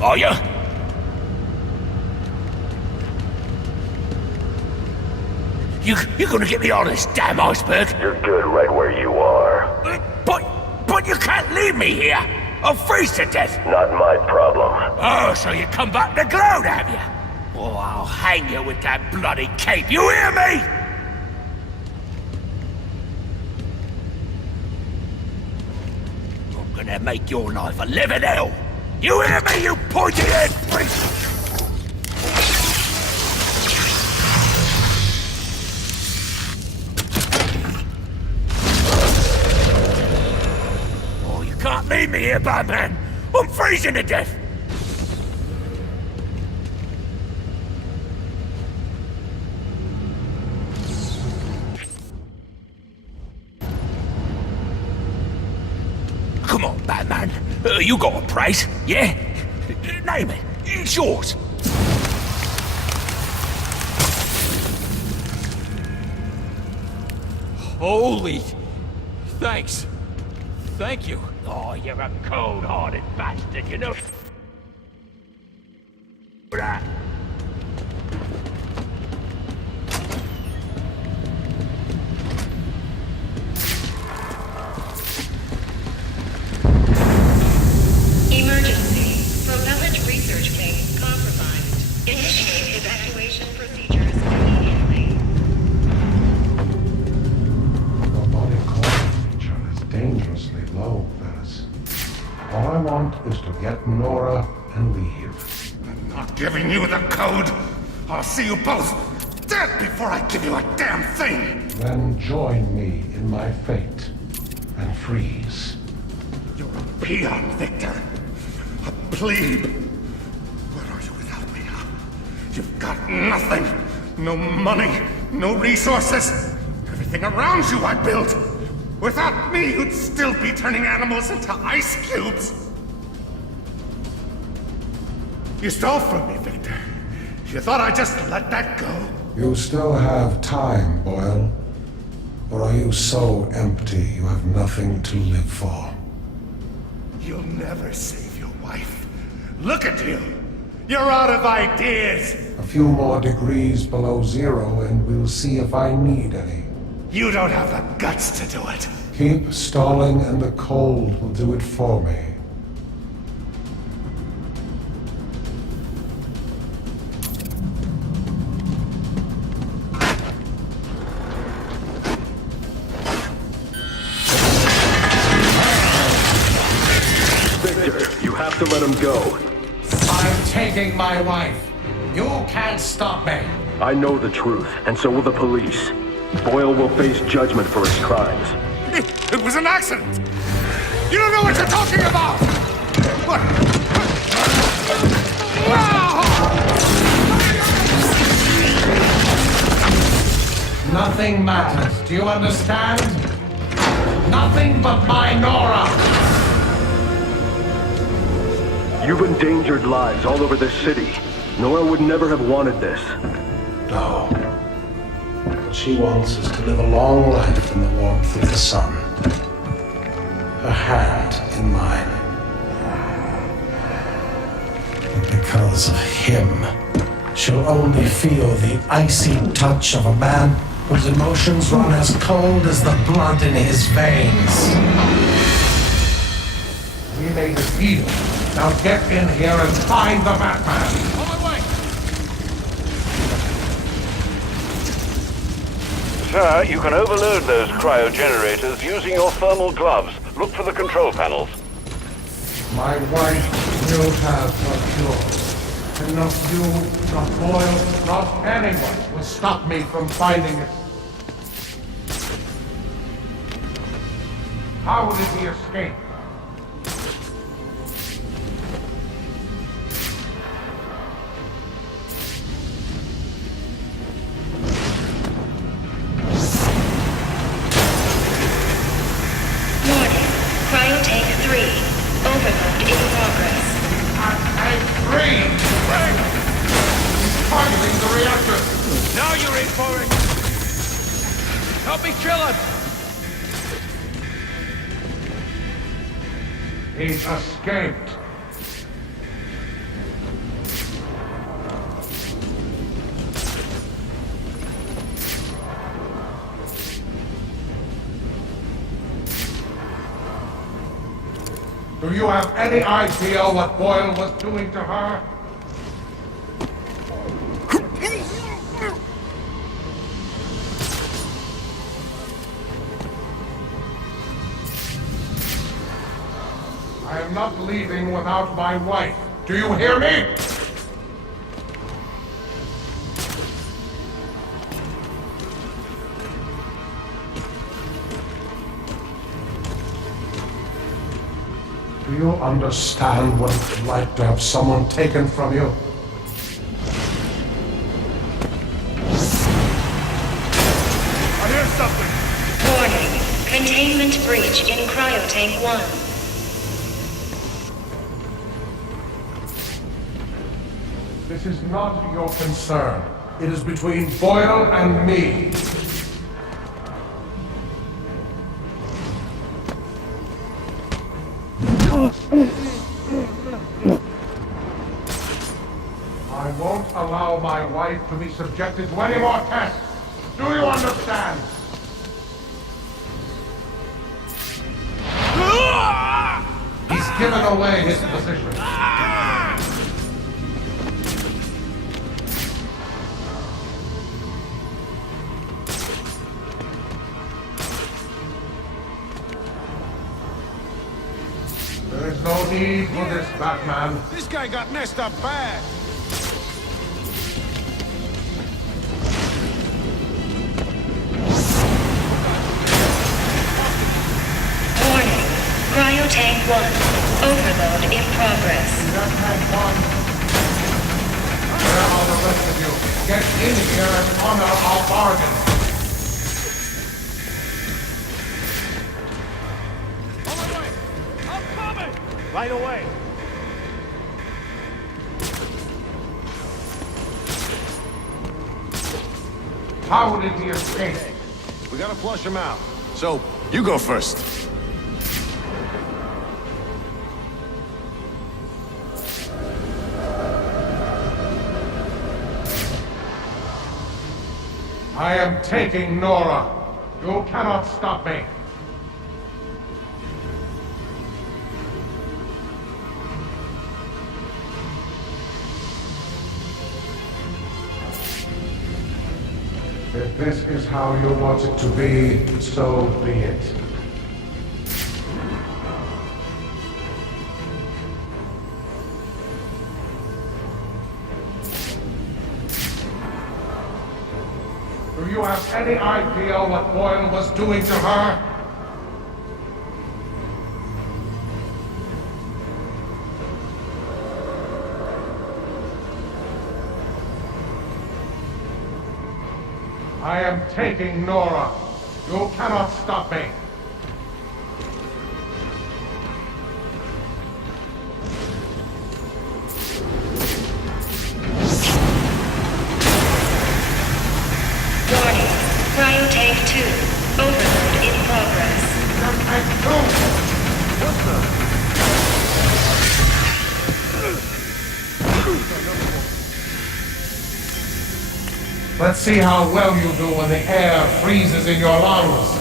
are you? You're gonna get me on this damn iceberg? You're good right where you are. But you can't leave me here! I'll freeze to death! Not my problem. Oh, so you come back to gloat, have you? Oh, I'll hang you with that bloody cape, you hear me? I'm gonna make your life a living hell! You hear me, you pointy-head priest? Oh, you can't leave me here, Batman! I'm freezing to death! Come on, Batman. You got a price, yeah? Name it. It's yours. Holy... Thanks. Thank you. Oh, you're a cold-hearted bastard, you know that. Emergency. Propellant research case compromised. Initiate evacuation procedures immediately. The body temperature is dangerously low, Phyllis. All I want is to get Nora and leave. I'm not giving you the code. I'll see you both dead before I give you a damn thing. Then join me in my fate and freeze. You're a peon, Victor. A plebe. Where are you without me? You've got nothing. No money, no resources. Everything around you I built. Without me, you'd still be turning animals into ice cubes. You stole from me, Victor. You thought I'd just let that go? You still have time, Boyle. Or are you so empty you have nothing to live for? You'll never save your wife. Look at you. You're out of ideas. A few more degrees below zero and we'll see if I need any. You don't have the guts to do it. Keep stalling and the cold will do it for me. Victor, you have to let him go. I'm taking my wife. You can't stop me. I know the truth, and so will the police. Boyle will face judgment for his crimes. It was an accident. You don't know what you're talking about. What? Nothing matters. Do you understand? Nothing but my Nora. You've endangered lives all over this city. Nora would never have wanted this. No. What she wants is to live a long life in the warmth of the sun. Her hand in mine. But because of him, she'll only feel the icy touch of a man whose emotions run as cold as the blood in his veins. We made a deal. Now get in here and find the Batman. On my way! Sir, you can overload those cryogenerators using your thermal gloves. Look for the control panels. My wife will have her cure. And not you, not Boyle, not anyone will stop me from finding it. How did he escape? Warning. Cryotank 3. Overload in progress. Tank 3! He's targeting the reactor! Now you're in for it! Help me kill him! He's escaped. Do you have any idea what Boyle was doing to her? I am not leaving without my wife. Do you hear me? Do you understand what it's like to have someone taken from you? I hear something! Warning. Containment breach in Cryotank 1. This is not your concern. It is between Boyle and me. I won't allow my wife to be subjected to any more tests. Do you understand? He's given away his position. There is no need for this, Batman. This guy got messed up bad. Warning. Cryotank 1. Overload in progress. That tank one. Where are the rest of you? Get in here and honor our bargain. On my way. I'm coming. Right away. How did he escape? We gotta flush him out. So, you go first. I am taking Nora. You cannot stop me. If this is how you want it to be, so be it. Do you have any idea what Boyle was doing to her? I am taking Nora. You cannot stop me. Warning. Cryotank 2. Overload in progress. Let's see how well you do when the air freezes in your lungs.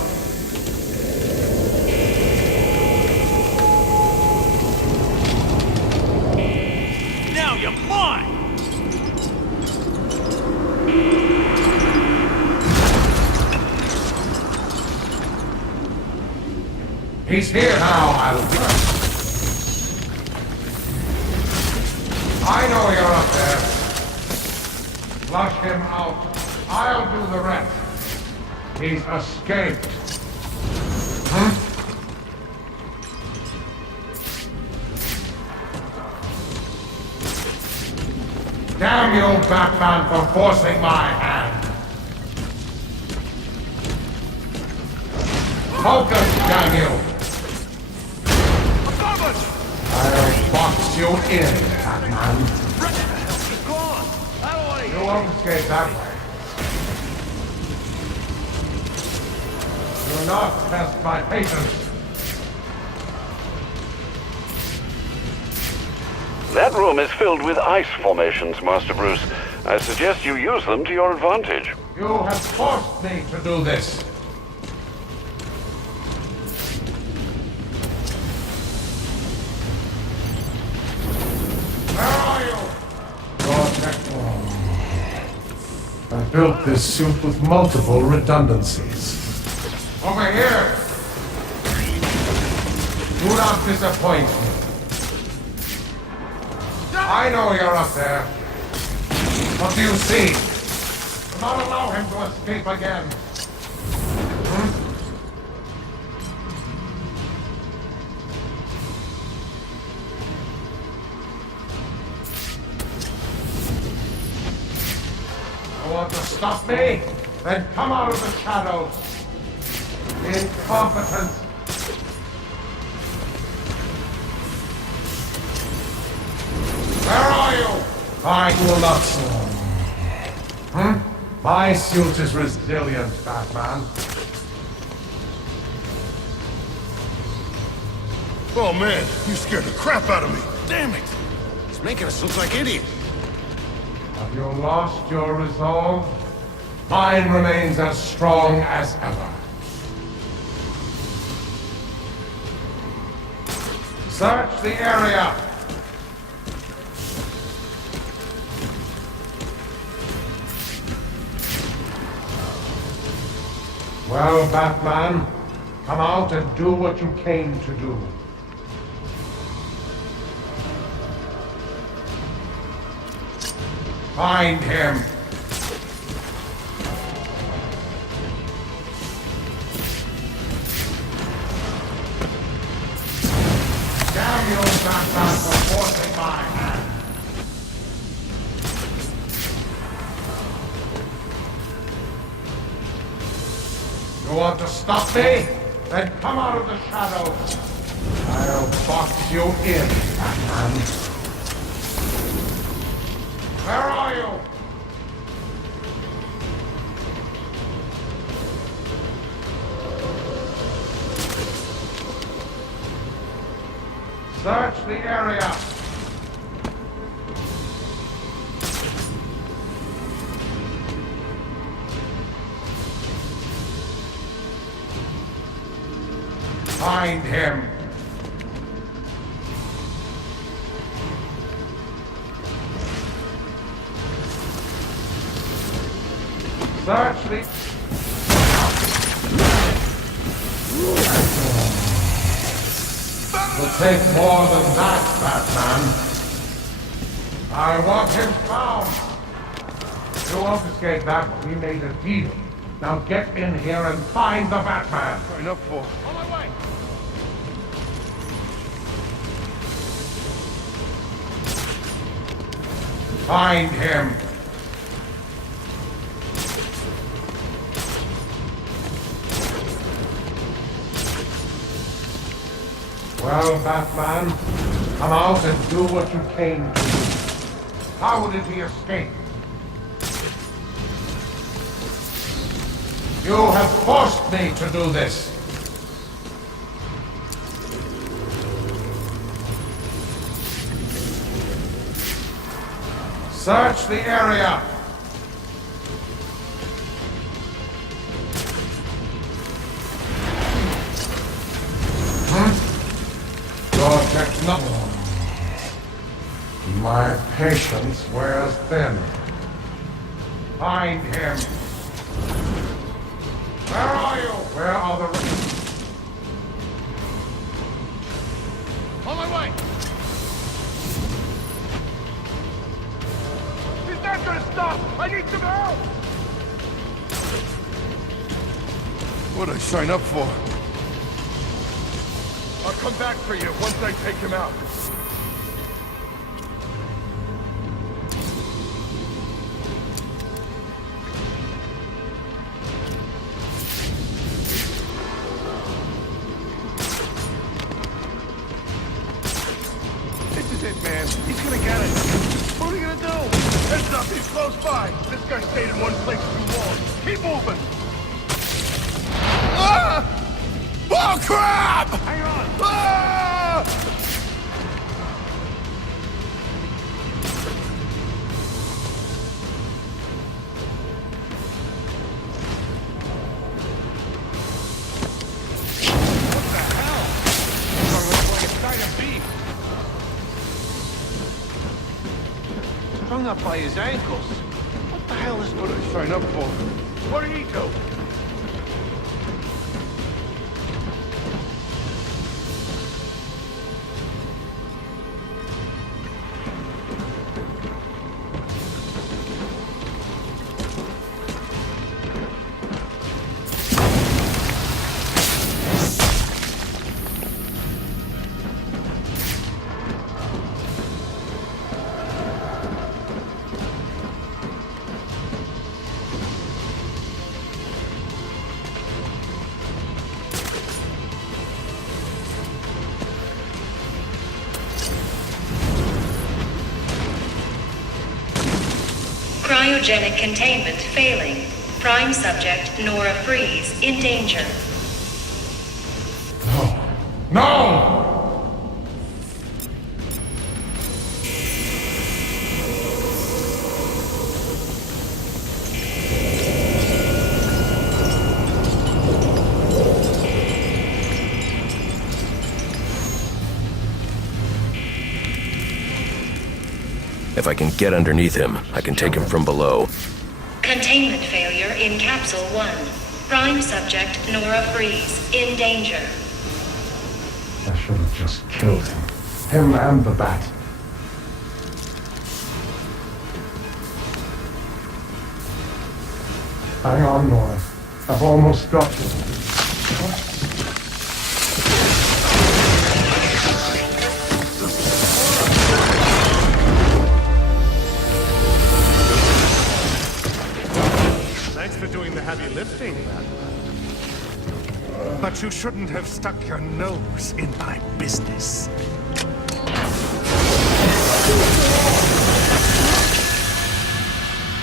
Now you're mine! He's here now, I'll do it. I know you're up there. Flush him out. I'll do the rest. He's escaped. Damn you, Batman, for forcing my hand. Focus, damn you. I'll box you in, Batman. Go on! I don't want to You won't escape that way. Do not test my patience. That room is filled with ice formations, Master Bruce. I suggest you use them to your advantage. You have forced me to do this. I built this suit with multiple redundancies. Over here! Do not disappoint me. I know you're up there. What do you see? Do not allow him to escape again. You want to stop me? Then come out of the shadows. Incompetent. Where are you? I will not surrender. My suit is resilient, Batman. Oh man, you scared the crap out of me. Damn it! It's making us look like idiots. Have you lost your resolve? Mine remains as strong as ever. Search the area! Well, Batman, come out and do what you came to do. Find him! Damn you, Batman, for forcing my hand! You want to stop me? Then come out of the shadows. I'll box you in, Batman. Where are you? Search the area. Find him. Search the... Will take more than that, Batman. I want him found. You won't escape that one. We made a deal. Now get in here and find the Batman. Enough for. On my way. Find him. Well, Batman, come out and do what you came to do. How did he escape? You have forced me to do this. Search the area. Your technology. My patience wears thin. Find him. Where are you? Where are the... On my way. He's not gonna stop. I need some help. What'd I sign up for? I'll come back for you once I take him out. This is it, man. He's gonna get it. What are we gonna do? Heads up, he's close by. This guy stayed in one place too long. Keep moving. Ah! Oh, crap! Hang on. Ah! What the hell? Looks like a side of beef. Hung up by his ankles. What the hell is what I signed up for. What do you do? Cryogenic containment failing. Prime subject Nora Freeze in danger. No! If I can get underneath him, I can take him from below. Containment failure in Capsule 1. Prime subject Nora Freeze in danger. I should have just killed him. Him and the bat. Hang on, Nora. I've almost got you. Thanks for doing the heavy lifting, Batman. But you shouldn't have stuck your nose in my business.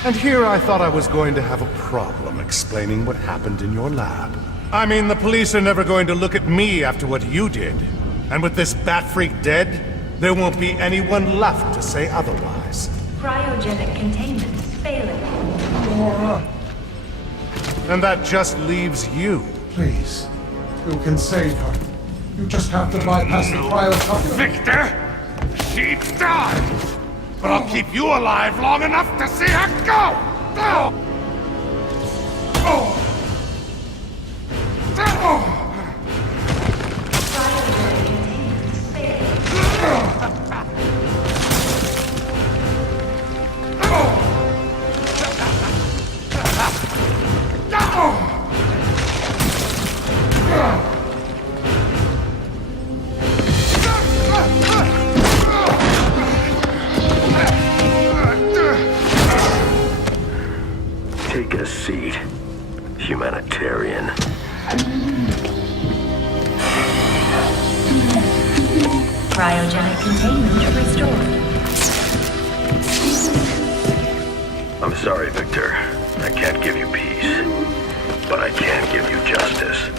And here I thought I was going to have a problem explaining what happened in your lab. I mean, the police are never going to look at me after what you did. And with this bat freak dead, there won't be anyone left to say otherwise. Cryogenic containment failing. Nora, And that just leaves you. please. You can save her. You just have to bypass the cryo. Victor! She died! But I'll keep you alive long enough to see her go! Oh! Oh! Oh! Take a seat, humanitarian. Cryogenic containment restored. I'm sorry, Victor. I can't give you peace, but I can give you justice.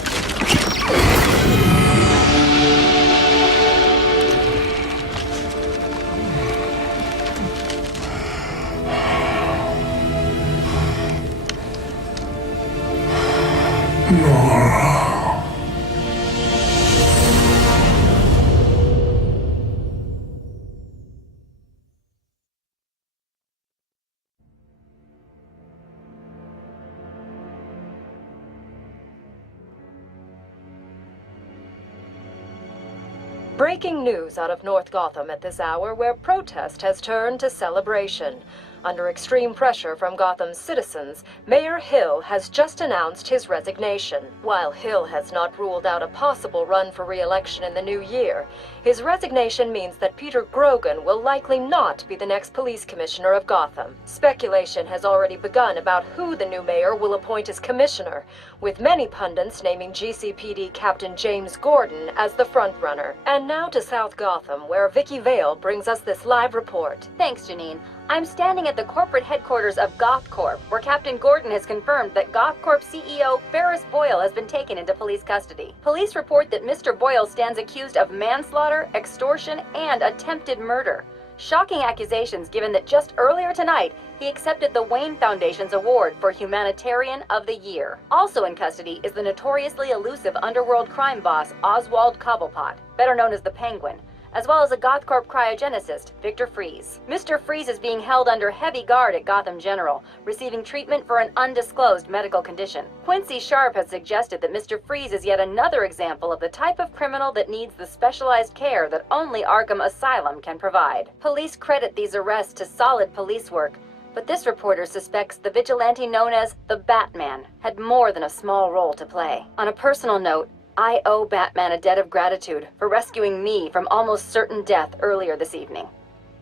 Breaking news out of North Gotham at this hour, where protest has turned to celebration. Under extreme pressure from Gotham's citizens, Mayor Hill has just announced his resignation. While Hill has not ruled out a possible run for re-election in the new year, his resignation means that Peter Grogan will likely not be the next police commissioner of Gotham. Speculation has already begun about who the new mayor will appoint as commissioner, with many pundits naming GCPD Captain James Gordon as the frontrunner. And now to South Gotham, where Vicky Vale brings us this live report. Thanks, Janine. I'm standing at the corporate headquarters of GothCorp, where Captain Gordon has confirmed that GothCorp CEO Ferris Boyle has been taken into police custody. Police report that Mr. Boyle stands accused of manslaughter, extortion, and attempted murder. Shocking accusations given that just earlier tonight, he accepted the Wayne Foundation's award for Humanitarian of the Year. Also in custody is the notoriously elusive underworld crime boss Oswald Cobblepot, better known as the Penguin, as well as a GothCorp cryogenicist, Victor Freeze. Mr. Freeze is being held under heavy guard at Gotham General, receiving treatment for an undisclosed medical condition. Quincy Sharp has suggested that Mr. Freeze is yet another example of the type of criminal that needs the specialized care that only Arkham Asylum can provide. Police credit these arrests to solid police work, but this reporter suspects the vigilante known as the Batman had more than a small role to play. On a personal note, I owe Batman a debt of gratitude for rescuing me from almost certain death earlier this evening.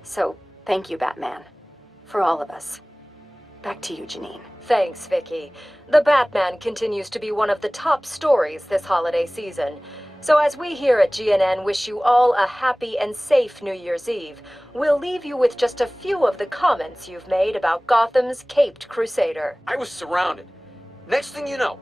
So, thank you, Batman. For all of us. Back to you, Janine. Thanks, Vicky. The Batman continues to be one of the top stories this holiday season. So as we here at GNN wish you all a happy and safe New Year's Eve, we'll leave you with just a few of the comments you've made about Gotham's caped crusader. I was surrounded. Next thing you know,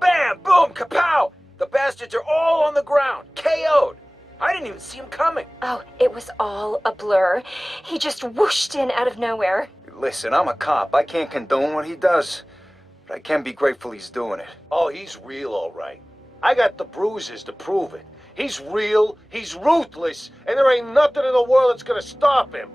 bam, boom, kapow! The bastards are all on the ground, KO'd. I didn't even see him coming. Oh, it was all a blur. He just whooshed in out of nowhere. Listen, I'm a cop. I can't condone what he does, but I can be grateful he's doing it. Oh, he's real, all right. I got the bruises to prove it. He's real, he's ruthless, and there ain't nothing in the world that's gonna stop him.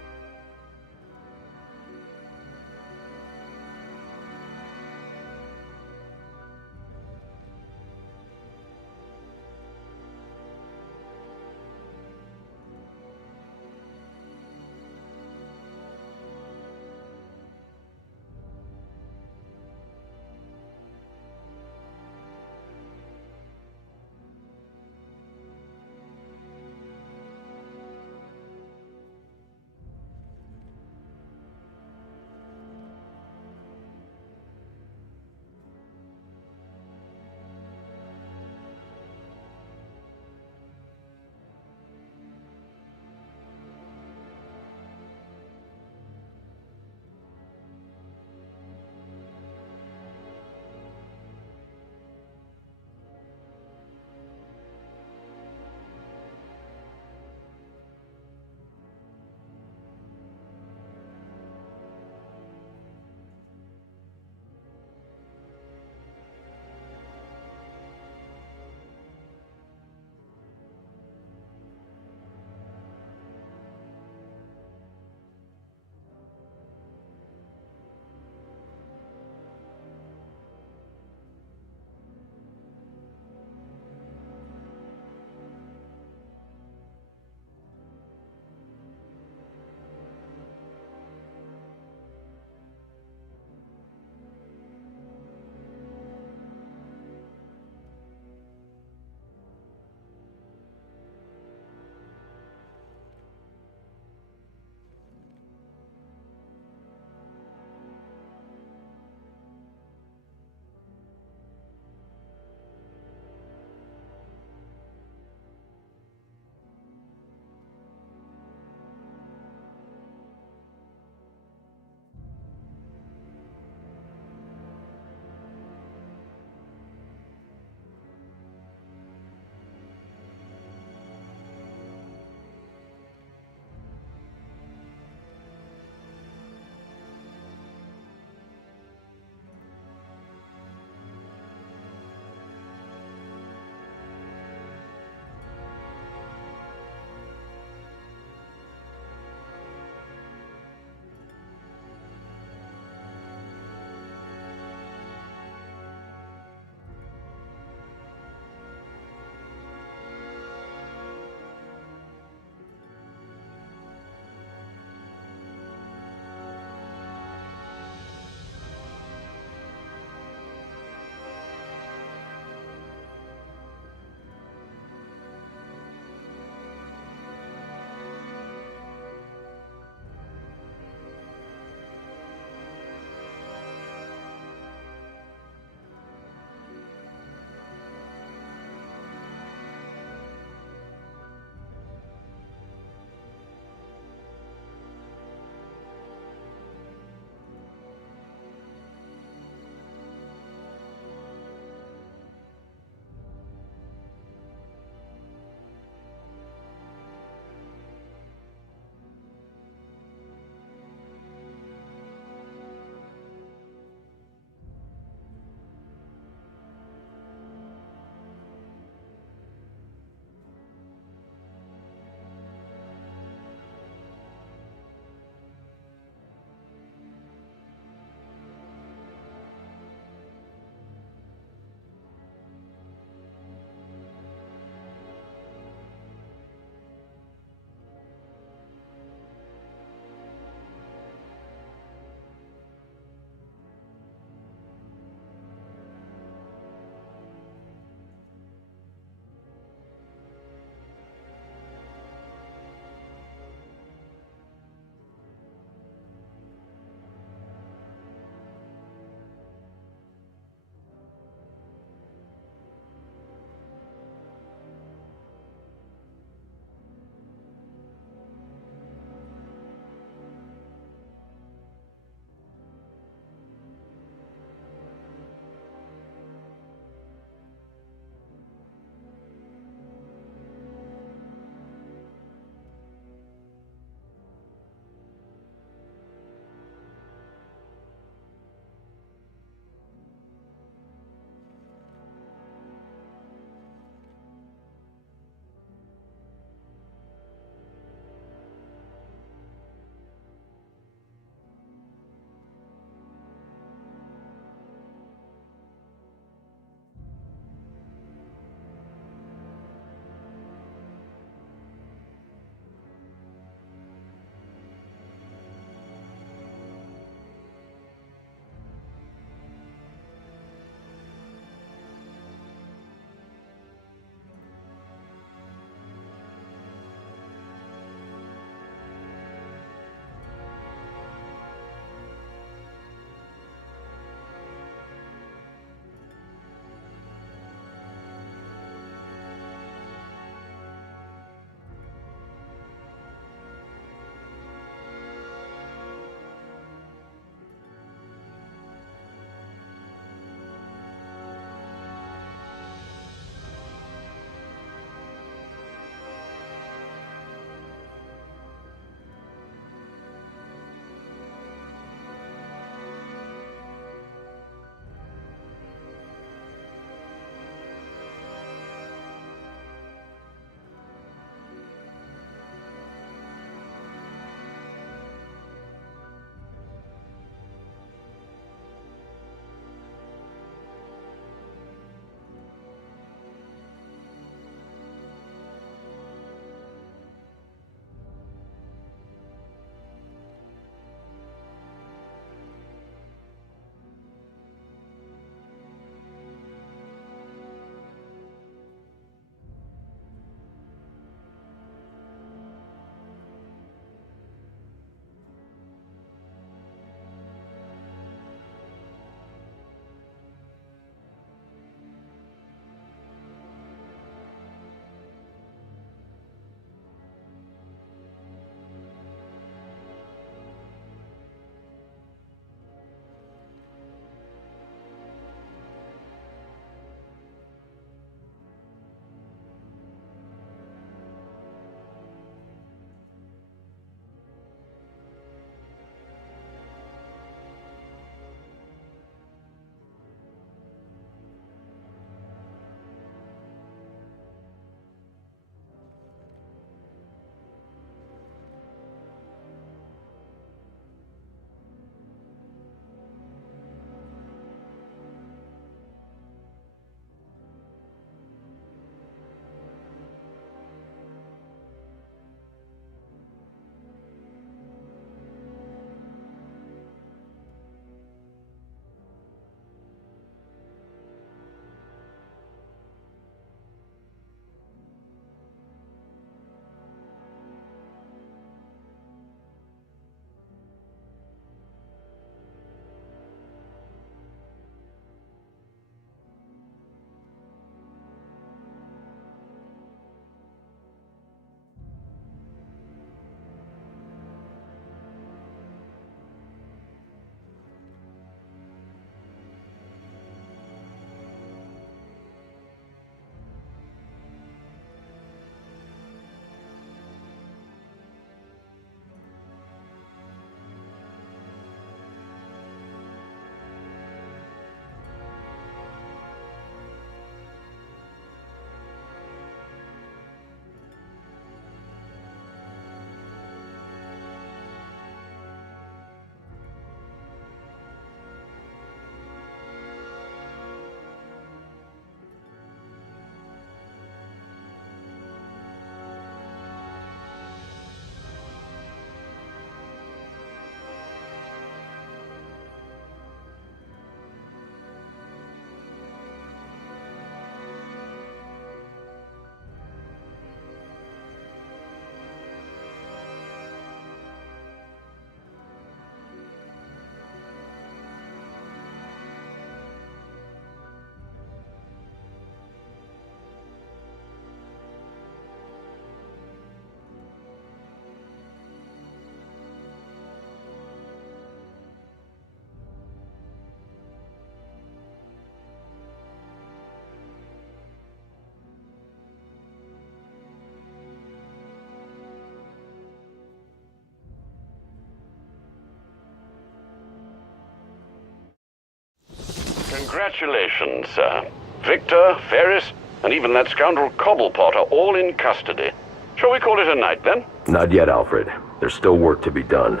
Congratulations, sir. Victor, Ferris, and even that scoundrel Cobblepot are all in custody. Shall we call it a night, then? Not yet, Alfred. There's still work to be done.